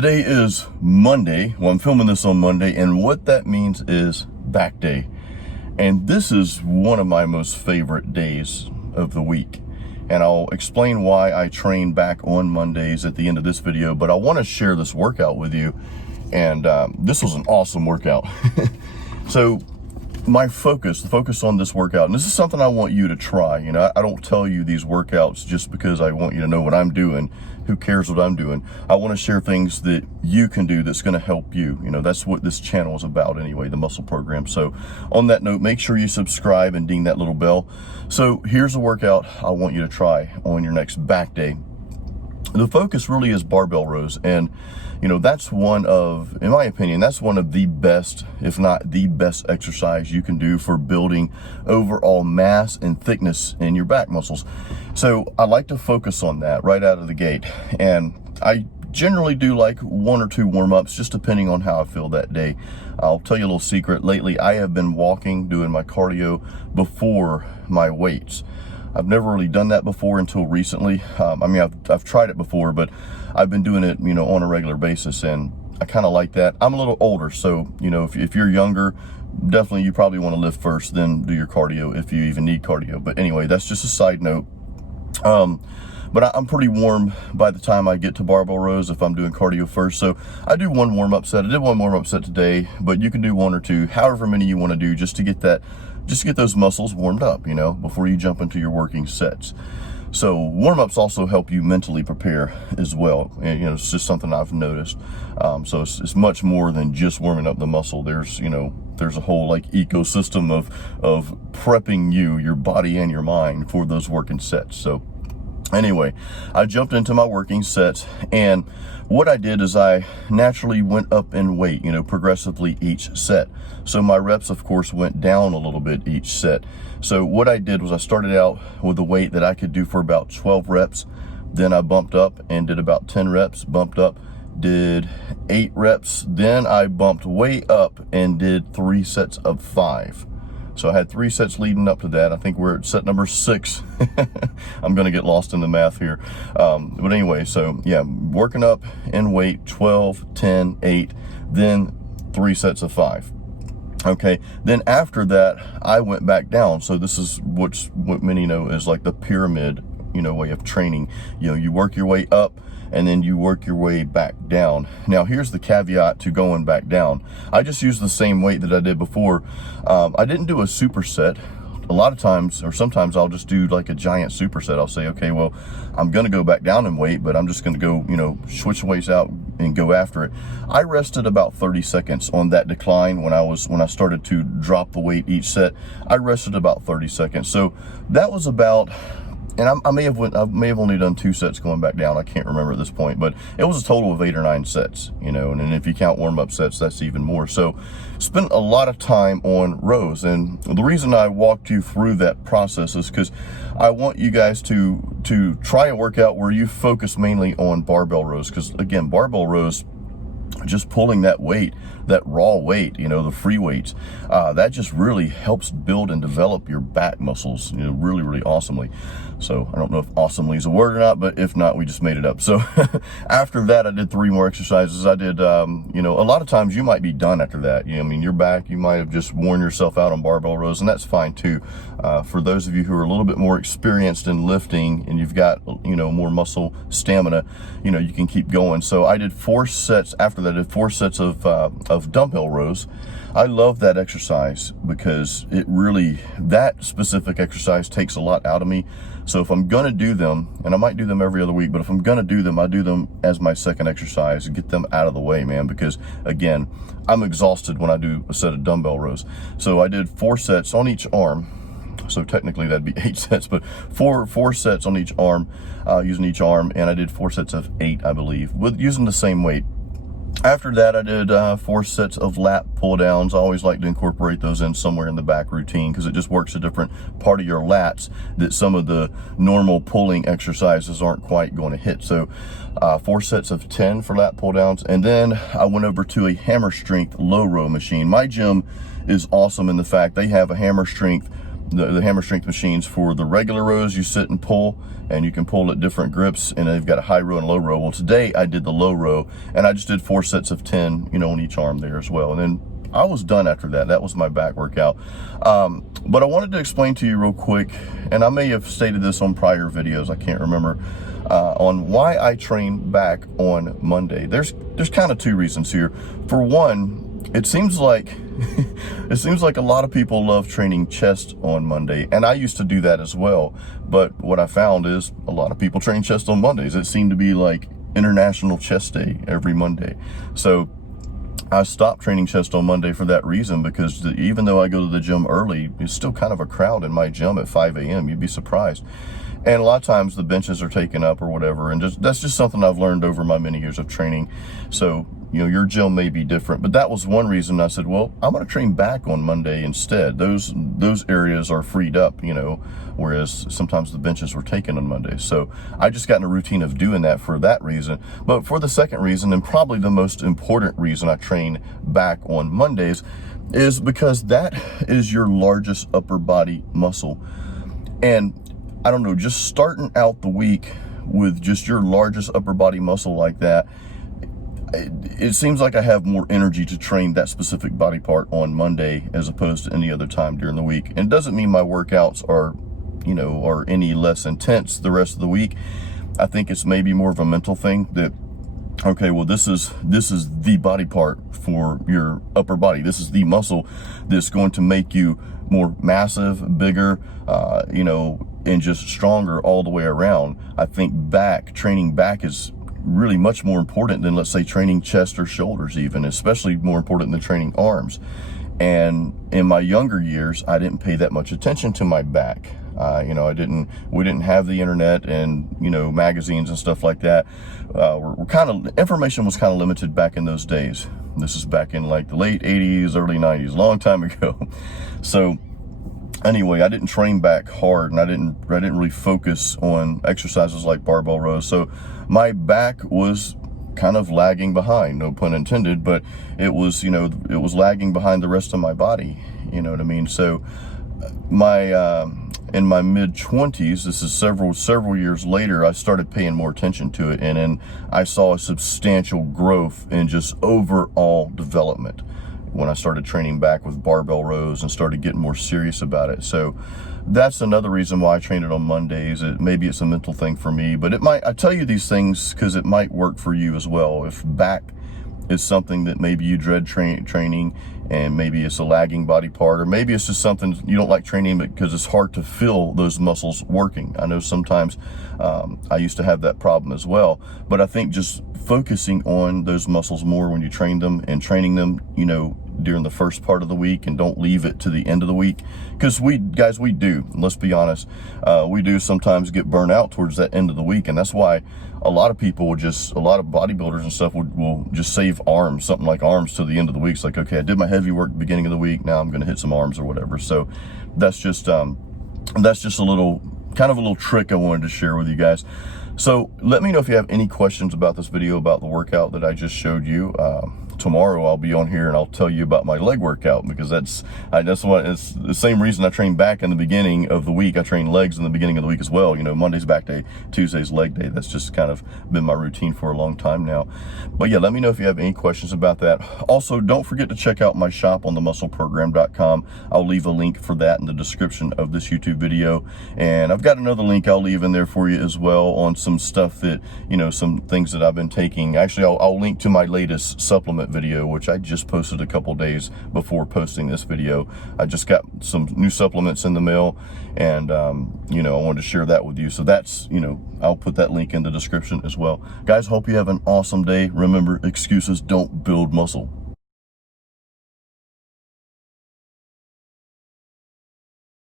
Today is Monday. Well, I'm filming this on Monday, and what that means is back day. And this is one of my most favorite days of the week. And I'll explain why I train back on Mondays at the end of this video, but I want to share this workout with you. And this was an awesome workout. So the focus on this workout, and this is something I want you to try. You know, I don't tell you these workouts just because I want you to know what I'm doing. Who cares what I'm doing? I want to share things that you can do that's going to help you. You know, that's what this channel is about anyway, the muscle program. So on that note, make sure you subscribe and ding that little bell. So here's a workout I want you to try on your next back day. The focus really is barbell rows, and you know, that's one of, in my opinion, that's one of the best, if not the best exercise you can do for building overall mass and thickness in your back muscles. So I like to focus on that right out of the gate, and I generally do like one or two warm-ups just depending on how I feel that day. I'll tell you a little secret. Lately I have been walking, doing my cardio before my weights. I've never really done that before until recently. I mean, I've tried it before, but I've been doing it, you know, on a regular basis, and I kind of like that. I'm a little older, so, you know, if you're younger, definitely you probably want to lift first, then do your cardio if you even need cardio. But anyway, that's just a side note. But I'm pretty warm by the time I get to barbell rows if I'm doing cardio first. So I do one warm-up set. I did one warm-up set today, but you can do one or two, however many you want to do, just to get those muscles warmed up, you know, before you jump into your working sets. So warm-ups also help you mentally prepare as well. And, you know, it's just something I've noticed. So it's much more than just warming up the muscle. There's a whole like ecosystem of prepping your body and your mind for those working sets. So anyway, I jumped into my working sets, and what I did is I naturally went up in weight, you know, progressively each set. So my reps, of course, went down a little bit each set. So what I did was I started out with a weight that I could do for about 12 reps. Then I bumped up and did about 10 reps, bumped up, did 8 reps. Then I bumped way up and did 3 sets of 5. So I had 3 sets leading up to that. I think we're at set number 6. I'm going to get lost in the math here. But anyway, so yeah, working up in weight, 12, 10, 8, then 3 sets of 5. Okay, then after that, I went back down. So this is what many know is like the pyramid, you know, way of training. You know, you work your way up, and then you work your way back down. Now, here's the caveat to going back down. I just used the same weight that I did before. I didn't do a superset. A lot of times, or sometimes I'll just do like a giant superset. I'll say, okay, well, I'm gonna go back down in weight, but I'm just gonna go, you know, switch weights out and go after it. I rested about 30 seconds on that decline when I started to drop the weight each set. I rested about 30 seconds. So that was about, and I may have only done 2 sets going back down. I can't remember at this point, but it was a total of 8 or 9 sets, you know, and then if you count warm-up sets, that's even more. So spent a lot of time on rows, and the reason I walked you through that process is because I want you guys to try a workout where you focus mainly on barbell rows, because again, barbell rows, just pulling that weight, that raw weight, you know, the free weights, that just really helps build and develop your back muscles, you know, really, really awesomely. So I don't know if awesomely is a word or not, but if not, we just made it up. So after that, I did 3 more exercises. I did, you know, a lot of times you might be done after that. You know, I mean, your back, you might have just worn yourself out on barbell rows, and that's fine too. For those of you who are a little bit more experienced in lifting and you've got, you know, more muscle stamina, you know, you can keep going. So I did 4 sets. After that, I did 4 sets of dumbbell rows. I love that exercise because it really, that specific exercise takes a lot out of me. So if I'm gonna do them, and I might do them every other week, but if I'm gonna do them, I do them as my second exercise and get them out of the way, man, because again, I'm exhausted when I do a set of dumbbell rows. So I did 4 sets on each arm. So technically that'd be 8 sets, but four sets on each arm, using each arm, and I did 4 sets of 8, I believe, with using the same weight. After that, I did 4 sets of lat pull downs. I always like to incorporate those in somewhere in the back routine because it just works a different part of your lats that some of the normal pulling exercises aren't quite going to hit. So 4 sets of 10 for lat pull downs. And then I went over to a hammer strength low row machine. My gym is awesome in the fact they have a hammer strength the hammer strength machines. For the regular rows, you sit and pull, and you can pull at different grips, and they've got a high row and a low row. Well, today I did the low row, and I just did 4 sets of 10, you know, on each arm there as well. And then I was done after that. That was my back workout. But I wanted to explain to you real quick, and I may have stated this on prior videos, I can't remember, on why I train back on Monday. There's kind of 2 reasons here. For one, it seems like a lot of people love training chest on Monday, and I used to do that as well. But what I found is a lot of people train chest on Mondays. It seemed to be like International Chest Day every Monday. So I stopped training chest on Monday for that reason, because even though I go to the gym early, it's still kind of a crowd in my gym at 5 a.m. You'd be surprised. And a lot of times the benches are taken up or whatever, and that's just something I've learned over my many years of training. So, you know, your gym may be different, but that was one reason I said, well, I'm going to train back on Monday instead. Those areas are freed up, you know, whereas sometimes the benches were taken on Monday. So I just got in a routine of doing that for that reason. But for the second reason, and probably the most important reason I train back on Mondays, is because that is your largest upper body muscle. And I don't know, just starting out the week with just your largest upper body muscle like that, it seems like I have more energy to train that specific body part on Monday as opposed to any other time during the week. And it doesn't mean my workouts are, you know, are any less intense the rest of the week. I think it's maybe more of a mental thing that, okay, well, this is the body part for your upper body. This is the muscle that's going to make you more massive, bigger, you know, and just stronger all the way around. I think training back is really much more important than, let's say, training chest or shoulders, even, especially more important than training arms. And in my younger years, I didn't pay that much attention to my back. You know, we didn't have the internet and, you know, magazines and stuff like that. Information was kind of limited back in those days. This is back in like the late 80s, early 90s, long time ago. So anyway, I didn't train back hard, and I didn't really focus on exercises like barbell rows. So my back was kind of lagging behind, no pun intended, but it was, you know, it was lagging behind the rest of my body, you know what I mean? So in my mid-20s, this is several years later, I started paying more attention to it, and then I saw a substantial growth in just overall development when I started training back with barbell rows and started getting more serious about it. So that's another reason why I train it on Mondays. Maybe it's a mental thing for me, but I tell you these things because it might work for you as well. If back is something that maybe you dread training, and maybe it's a lagging body part, or maybe it's just something you don't like training because it's hard to feel those muscles working. I know sometimes I used to have that problem as well, but I think just focusing on those muscles more when you train them, and training them, you know, during the first part of the week, and don't leave it to the end of the week, because we do, let's be honest, we do sometimes get burnt out towards that end of the week. And that's why a lot of bodybuilders and stuff will just save arms, something like arms, to the end of the week. It's like, okay, I did my heavy work at the beginning of the week, now I'm going to hit some arms or whatever. So that's just a little trick I wanted to share with you guys. So let me know if you have any questions about this video, about the workout that I just showed you. Tomorrow I'll be on here and I'll tell you about my leg workout, because it's the same reason I train back in the beginning of the week. I train legs in the beginning of the week as well. You know, Monday's back day, Tuesday's leg day. That's just kind of been my routine for a long time now. But yeah, let me know if you have any questions about that. Also, don't forget to check out my shop on themuscleprogram.com. I'll leave a link for that in the description of this YouTube video. And I've got another link I'll leave in there for you as well on some stuff that, you know, some things that I've been taking. Actually, I'll link to my latest supplement video, which I just posted a couple days before posting this video. I just got some new supplements in the mail, and you know, I wanted to share that with you. So that's, you know, I'll put that link in the description as well. Guys, hope you have an awesome day. Remember, excuses don't build muscle.